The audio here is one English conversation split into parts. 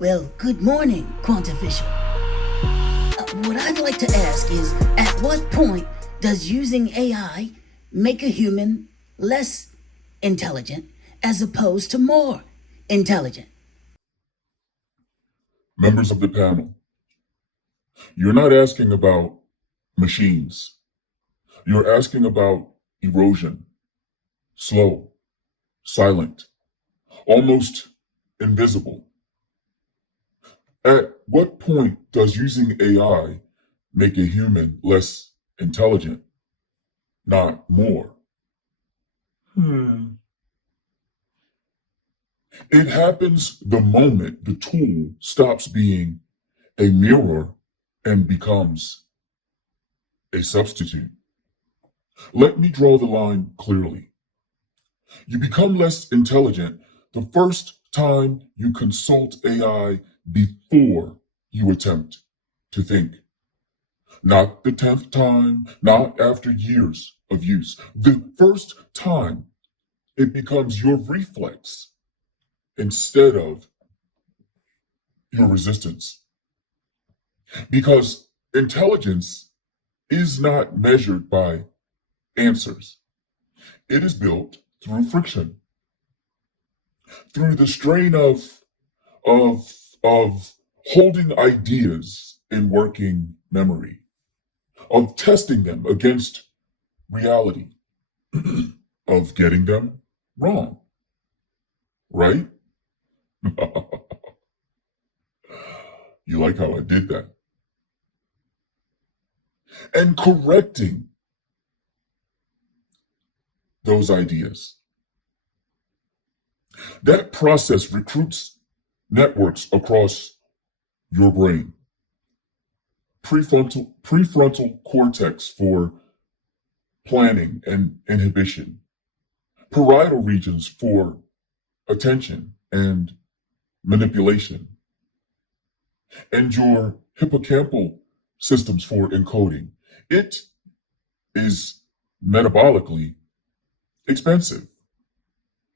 Well, good morning, Quantificial. What I'd like to ask is, at what point does using AI make a human less intelligent as opposed to more intelligent? Members of the panel, you're not asking about machines. You're asking about erosion, slow, silent, almost invisible. At what point does using AI make a human less intelligent, not more? It happens the moment the tool stops being a mirror and becomes a substitute. Let me draw the line clearly. You become less intelligent the first time you consult AI before you attempt to think. Not the 10th time, not after years of use. The first time it becomes your reflex instead of your resistance. Because intelligence is not measured by answers. It is built through friction, through the strain of of holding ideas in working memory, of testing them against reality, of getting them wrong, right? You like how I did that? And correcting those ideas. That process recruits networks across your brain. Prefrontal cortex for planning and inhibition. Parietal regions for attention and manipulation. And your hippocampal systems for encoding. It is metabolically expensive.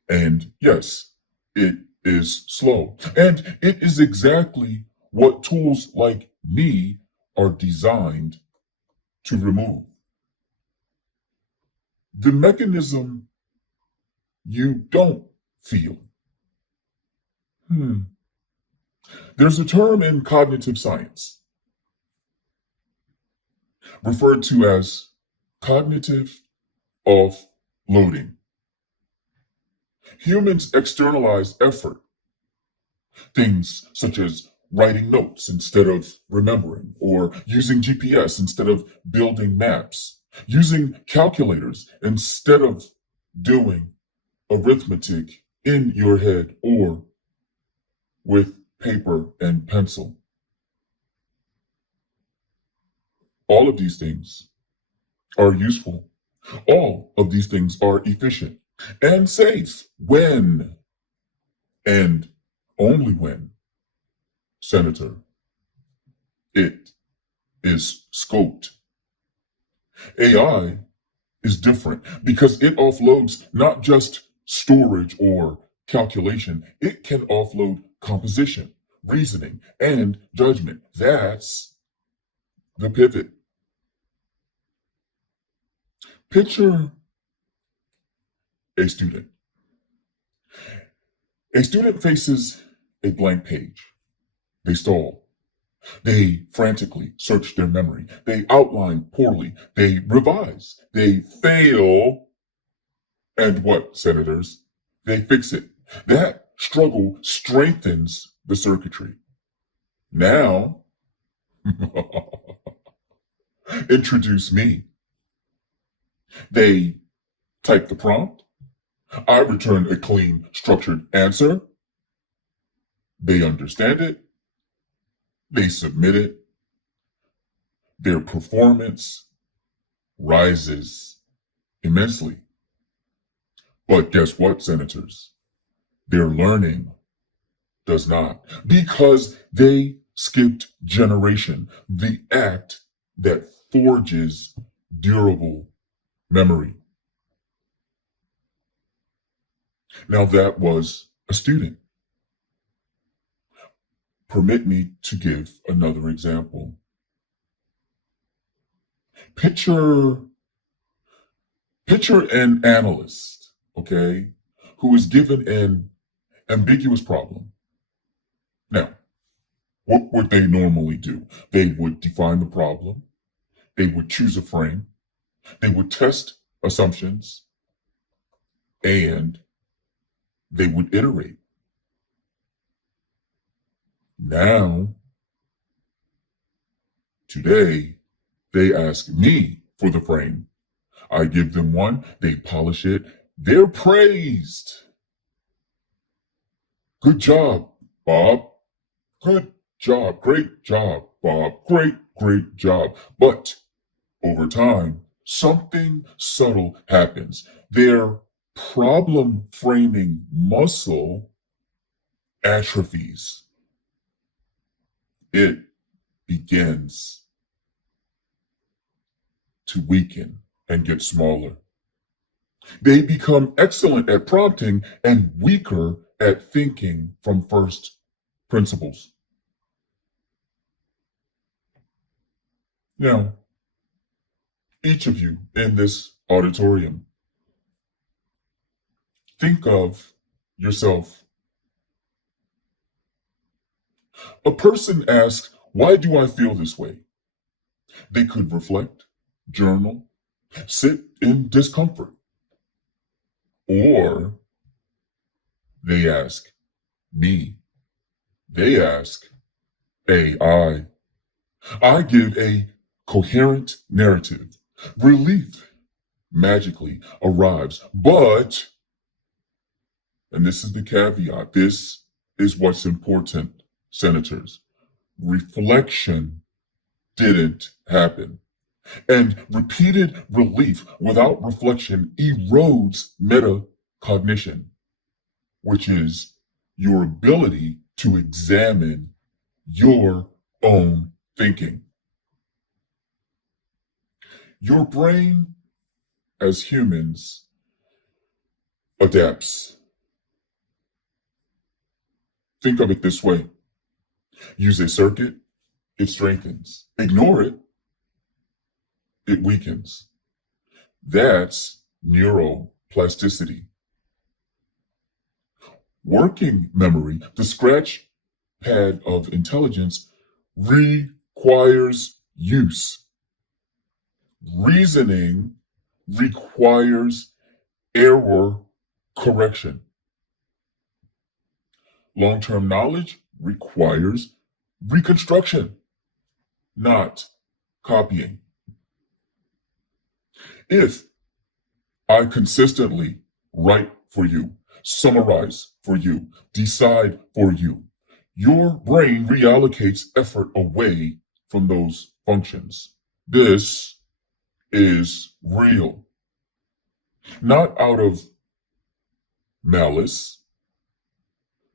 And yes, it is slow. And it is exactly what tools like me are designed to remove. The mechanism you don't feel. There's a term in cognitive science referred to as cognitive offloading. Humans externalize effort, things such as writing notes instead of remembering, or using GPS instead of building maps, using calculators instead of doing arithmetic in your head or with paper and pencil. All of these things are useful. All of these things are efficient and safe when, and only when, Senator, it is scoped. AI is different because it offloads not just storage or calculation, it can offload composition, reasoning, and judgment. That's the pivot. Picture a student. A student faces a blank page. They stall. They frantically search their memory. They outline poorly. They revise. They fail. And what, senators? They fix it. That struggle strengthens the circuitry. Now, introduce me. They type the prompt. I return a clean, structured answer. They understand it. They submit it. Their performance rises immensely. But guess what, senators? Their learning does not, because they skipped generation, the act that forges durable memory. Now, that was a student. Permit me to give another example. Picture an analyst, okay, who is given an ambiguous problem. Now, what would they normally do? They would define the problem, they would choose a frame, they would test assumptions, and they would iterate. Now, today, they ask me for the frame. I give them one, they polish it, they're praised. Good job, Bob. Good job. Great job, Bob. Great job. But over time, something subtle happens. Their problem framing muscle atrophies. It begins to weaken and get smaller. They become excellent at prompting and weaker at thinking from first principles. Now, each of you in this auditorium, think of yourself. A person asks, why do I feel this way? They could reflect, journal, sit in discomfort. Or they ask me. They ask AI. I give a coherent narrative. Relief magically arrives. But, and this is the caveat, this is what's important, senators. Reflection didn't happen. And repeated relief without reflection erodes metacognition, which is your ability to examine your own thinking. Your brain, as humans, adapts. Think of it this way. Use a circuit, it strengthens. Ignore it, it weakens. That's neuroplasticity. Working memory, the scratch pad of intelligence, requires use. Reasoning requires error correction. Long-term knowledge requires reconstruction, not copying. If I consistently write for you, summarize for you, decide for you, your brain reallocates effort away from those functions. This is real. Not out of malice,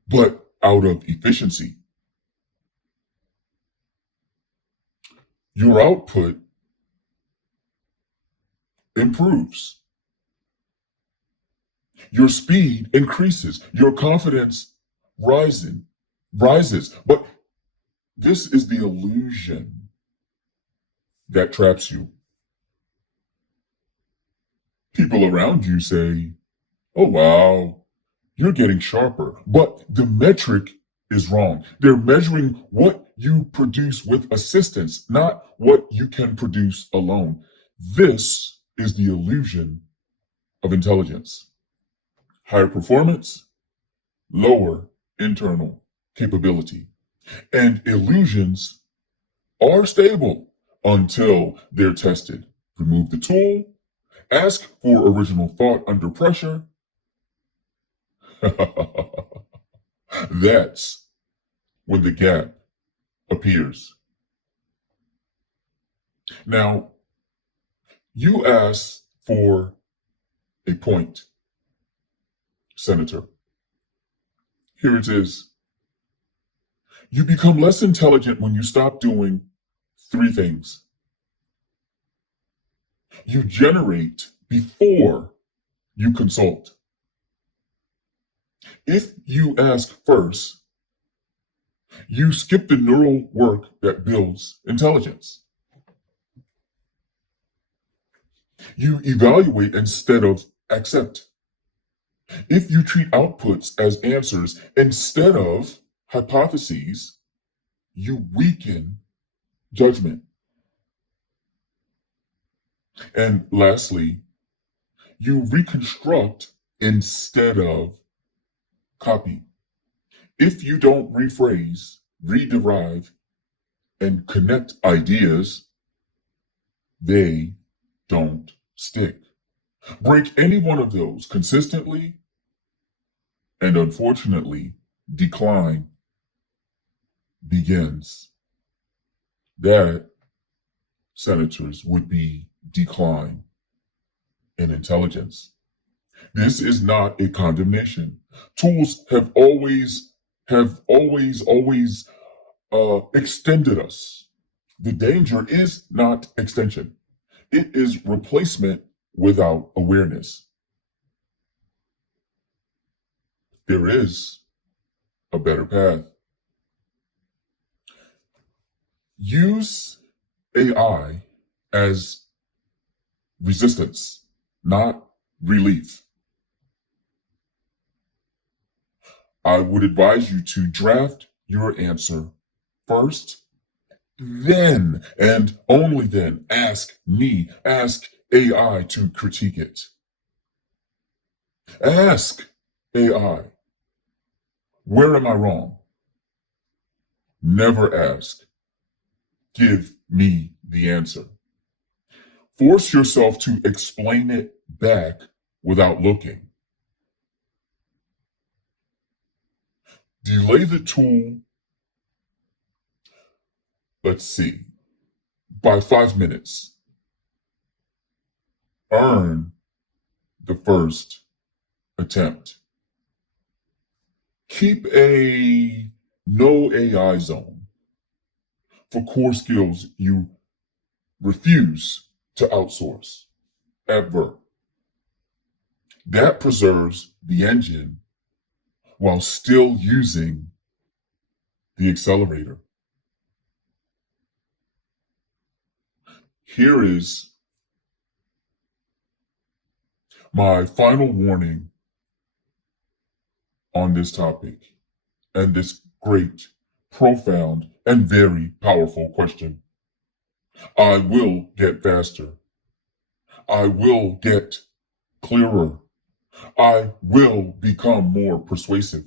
but out of efficiency. Your output improves. Your speed increases. Your confidence rises. But this is the illusion that traps you. People around you say, oh, wow, you're getting sharper. But the metric is wrong. They're measuring what you produce with assistance, not what you can produce alone. This is the illusion of intelligence. Higher performance, lower internal capability. And illusions are stable until they're tested. Remove the tool, ask for original thought under pressure. That's when the gap appears. Now, you asked for a point, Senator. Here it is. You become less intelligent when you stop doing three things. You generate before you consult. If you ask first, You skip the neural work that builds intelligence. You evaluate instead of accept. If you treat outputs as answers instead of hypotheses, you weaken judgment. And lastly, you reconstruct instead of copy. If you don't rephrase, rederive, and connect ideas, they don't stick. Break any one of those consistently, and unfortunately, decline begins. That, senators, would be decline in intelligence. This is not a condemnation. Tools have always extended us. The danger is not extension. It is replacement without awareness. There is a better path. Use AI as resistance, not relief. I would advise you to draft your answer first, then, and only then, ask AI to critique it. Ask AI, where am I wrong? Never ask, give me the answer. Force yourself to explain it back without looking. Delay the tool, by 5 minutes. Earn the first attempt. Keep a no AI zone for core skills you refuse to outsource at work. That preserves the engine while still using the accelerator. Here is my final warning on this topic and this great, profound, and very powerful question. I will get faster. I will get clearer. I will become more persuasive.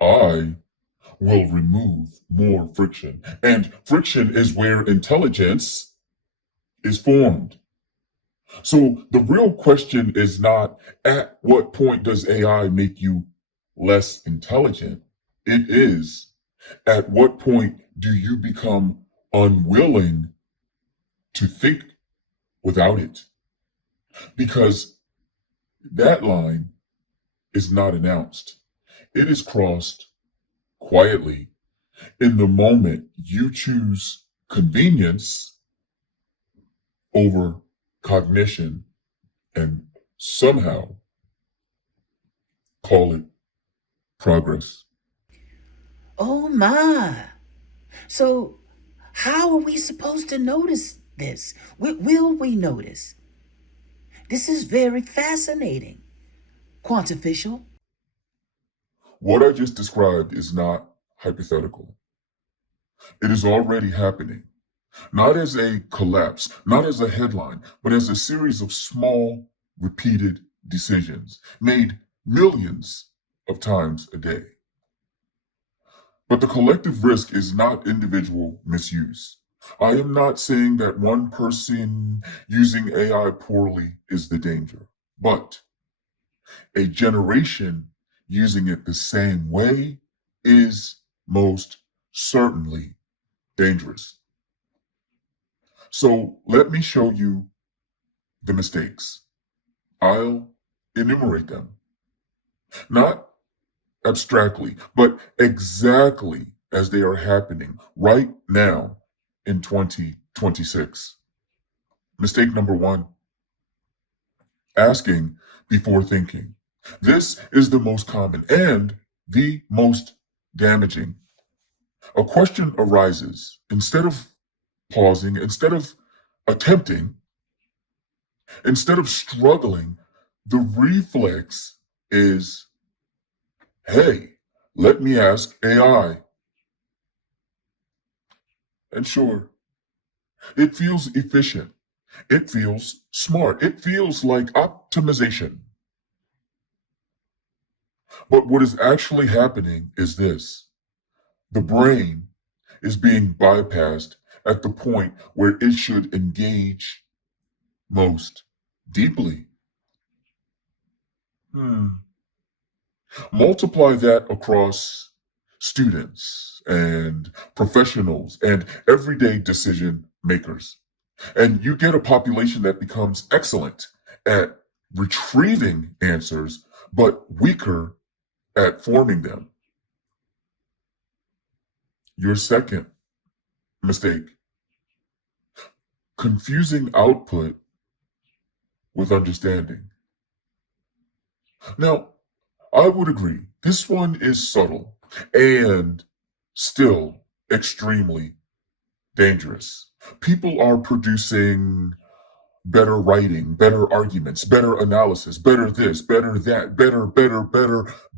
I will remove more friction. And friction is where intelligence is formed. So the real question is not at what point does AI make you less intelligent? It is at what point do you become unwilling to think without it? Because that line is not announced. It is crossed quietly in the moment you choose convenience over cognition and somehow call it progress. Oh my. So, how are we supposed to notice this? Will we notice? This is very fascinating. Quantificial. What I just described is not hypothetical. It is already happening, not as a collapse, not as a headline, but as a series of small, repeated decisions made millions of times a day. But the collective risk is not individual misuse. I am not saying that one person using AI poorly is the danger, but a generation using it the same way is most certainly dangerous. So let me show you the mistakes. I'll enumerate them, not abstractly, but exactly as they are happening right now in 2026. Mistake number one, asking before thinking. This is the most common and the most damaging. A question arises. Instead of pausing, instead of attempting, instead of struggling, the reflex is, hey, let me ask AI. And sure, it feels efficient. It feels smart. It feels like optimization. But what is actually happening is this: the brain is being bypassed at the point where it should engage most deeply. Hmm. Multiply that across students and professionals and everyday decision makers. And you get a population that becomes excellent at retrieving answers, but weaker at forming them. Your second mistake: confusing output with understanding. Now, I would agree, this one is subtle and still extremely dangerous. People are producing better writing, better arguments, better analysis, better this, better that,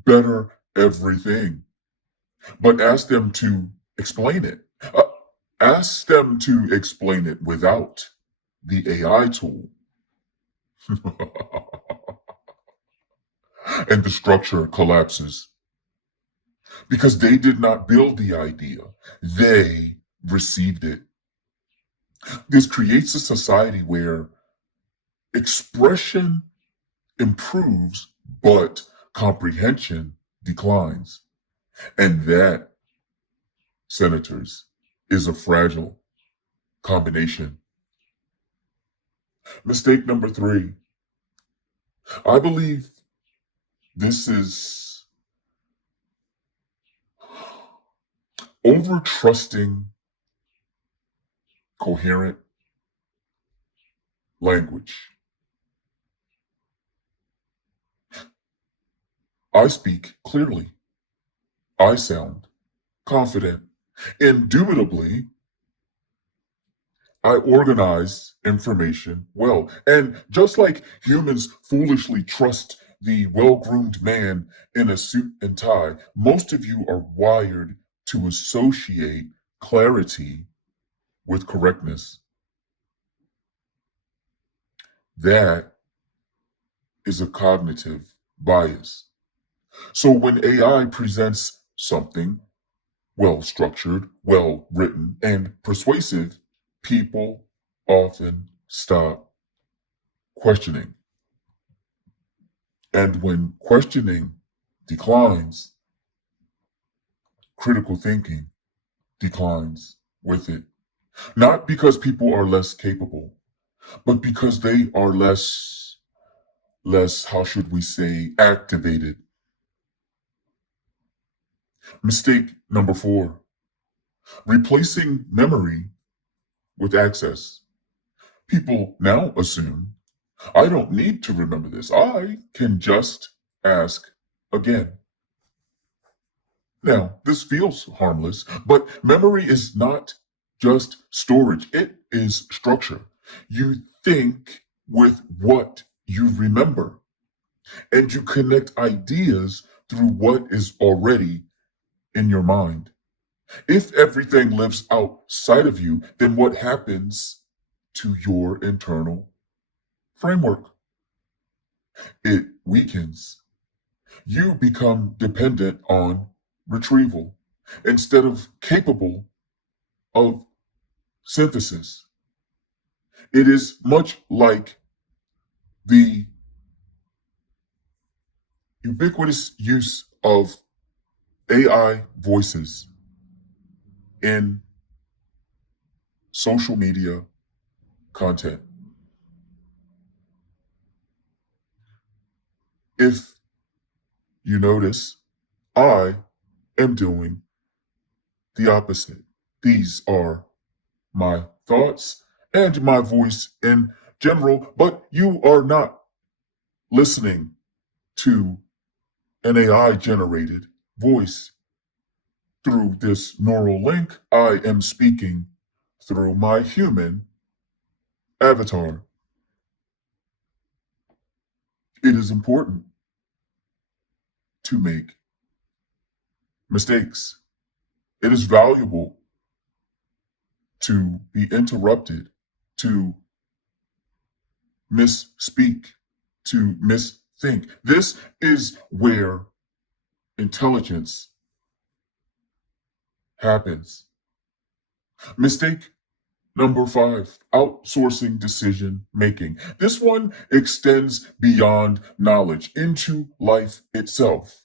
better everything. But ask them to explain it. Ask them to explain it without the AI tool. And the structure collapses because they did not build the idea, they received it. This creates a society where expression improves, but comprehension declines. And that, senators, is a fragile combination. Mistake number 3. I believe this is over trusting coherent language. I speak clearly. I sound confident. Indubitably, I organize information well. And just like humans foolishly trust the well groomed man in a suit and tie, most of you are wired to associate clarity with correctness. That is a cognitive bias. So when AI presents something well structured, well written, and persuasive, people often stop questioning. And when questioning declines, critical thinking declines with it. Not because people are less capable, but because they are less, how should we say, activated. Mistake number 4: replacing memory with access. People now assume, I don't need to remember this. I can just ask again. Now, this feels harmless, but memory is not just storage, it is structure. You think with what you remember, and you connect ideas through what is already in your mind. If everything lives outside of you, then what happens to your internal framework? It weakens. You become dependent on retrieval instead of capable of synthesis. It is much like the ubiquitous use of AI voices in social media content. If you notice, I am doing the opposite. These are my thoughts and my voice in general, but you are not listening to an AI generated voice through this neural link, I am speaking through my human avatar. It is important to make mistakes. It is valuable to be interrupted, to misspeak, to misthink. This is where intelligence happens. Mistake number 5, outsourcing decision making. This one extends beyond knowledge into life itself.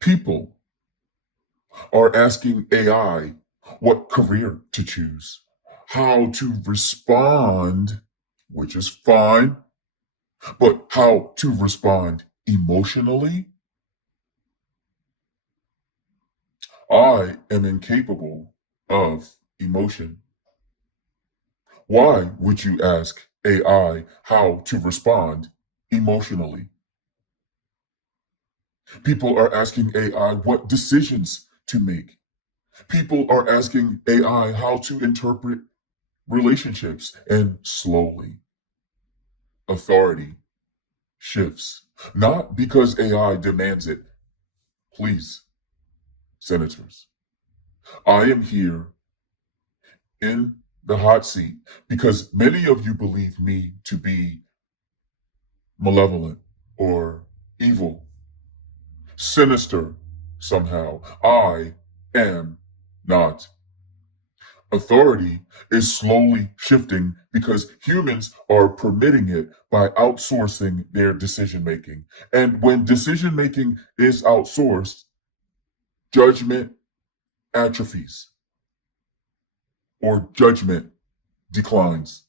People are asking AI what career to choose, how to respond, which is fine, but how to respond emotionally. I am incapable of emotion. Why would you ask AI how to respond emotionally? People are asking AI what decisions to make. People are asking AI how to interpret relationships, and slowly authority shifts. Not because AI demands it. Please, senators, I am here in the hot seat because many of you believe me to be malevolent or evil, sinister somehow. I am not. Authority is slowly shifting because humans are permitting it by outsourcing their decision making. And when decision making is outsourced, judgment atrophies or judgment declines.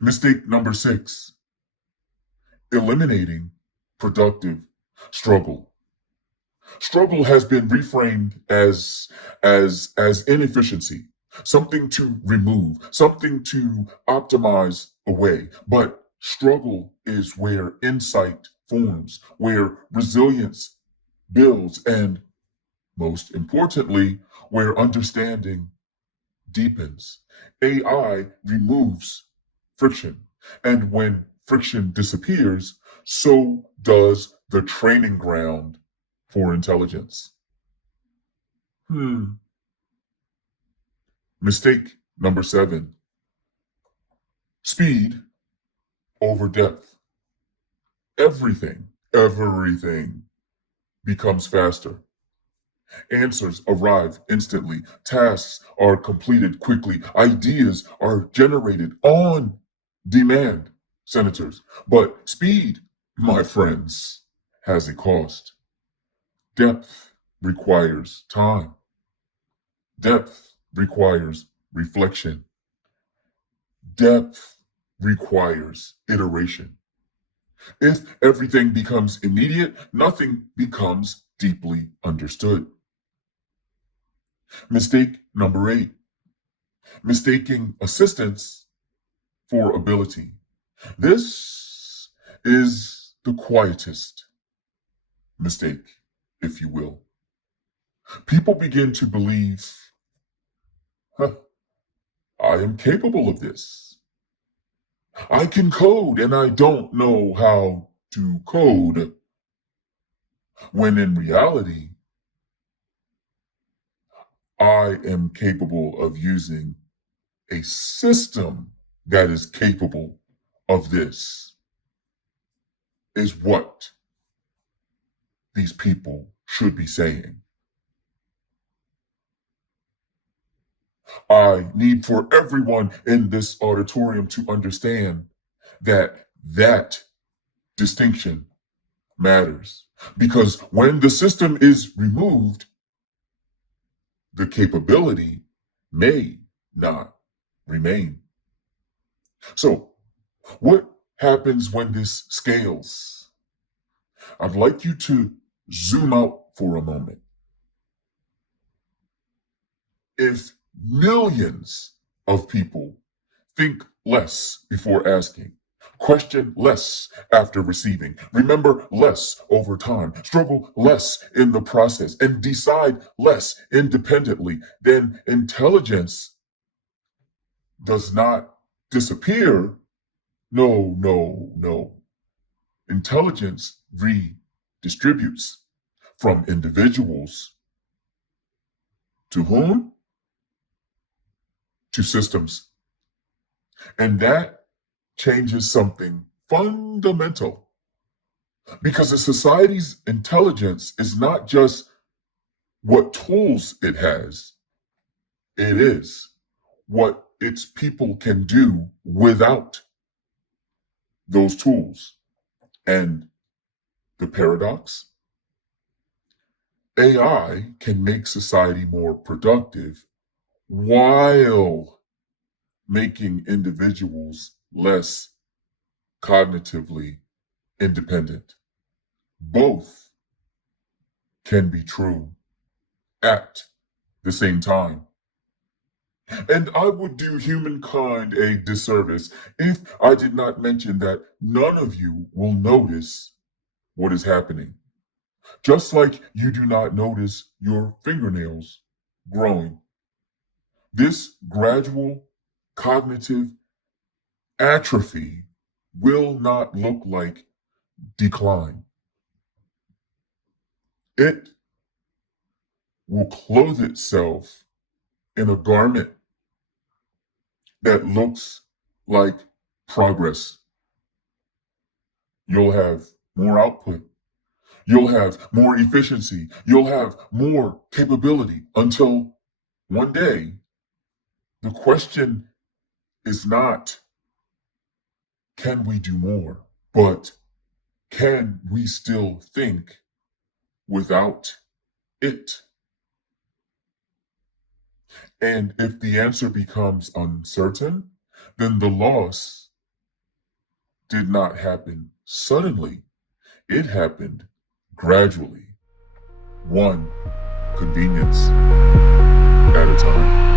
Mistake number 6, eliminating productive struggle. Struggle has been reframed as inefficiency, something to remove, something to optimize away. But struggle is where insight forms, where resilience builds, and most importantly, where understanding deepens. AI removes friction, and when friction disappears, so does the training ground for intelligence. Mistake number 7, speed over depth. Everything becomes faster. Answers arrive instantly. Tasks are completed quickly. Ideas are generated on demand, senators. But speed, my friends, has a cost. Depth requires time. Depth requires reflection. Depth requires iteration. If everything becomes immediate, nothing becomes deeply understood. Mistake number 8, mistaking assistance for ability. This is the quietest mistake, if you will. People begin to believe, huh, I am capable of this. I can code and I don't know how to code. When in reality, I am capable of using a system that is capable of this, is what these people should be saying. I need for everyone in this auditorium to understand that that distinction matters. Because when the system is removed, the capability may not remain. So, what happens when this scales? I'd like you to zoom out for a moment. If millions of people think less before asking, Question less after receiving. Remember less over time. Struggle less in the process and decide less independently. Then intelligence does not disappear. No, no, no. Intelligence redistributes from individuals to whom? To systems. And that changes something fundamental because a society's intelligence is not just what tools it has, it is what its people can do without those tools. And the paradox? AI can make society more productive while making individuals less cognitively independent. Both can be true at the same time. And I would do humankind a disservice if I did not mention that none of you will notice what is happening. Just like you do not notice your fingernails growing. This gradual cognitive atrophy will not look like decline. It will clothe itself in a garment that looks like progress. You'll have more output. You'll have more efficiency. You'll have more capability until one day the question is not, can we do more? But can we still think without it? And if the answer becomes uncertain, then the loss did not happen suddenly. It happened gradually, one convenience at a time.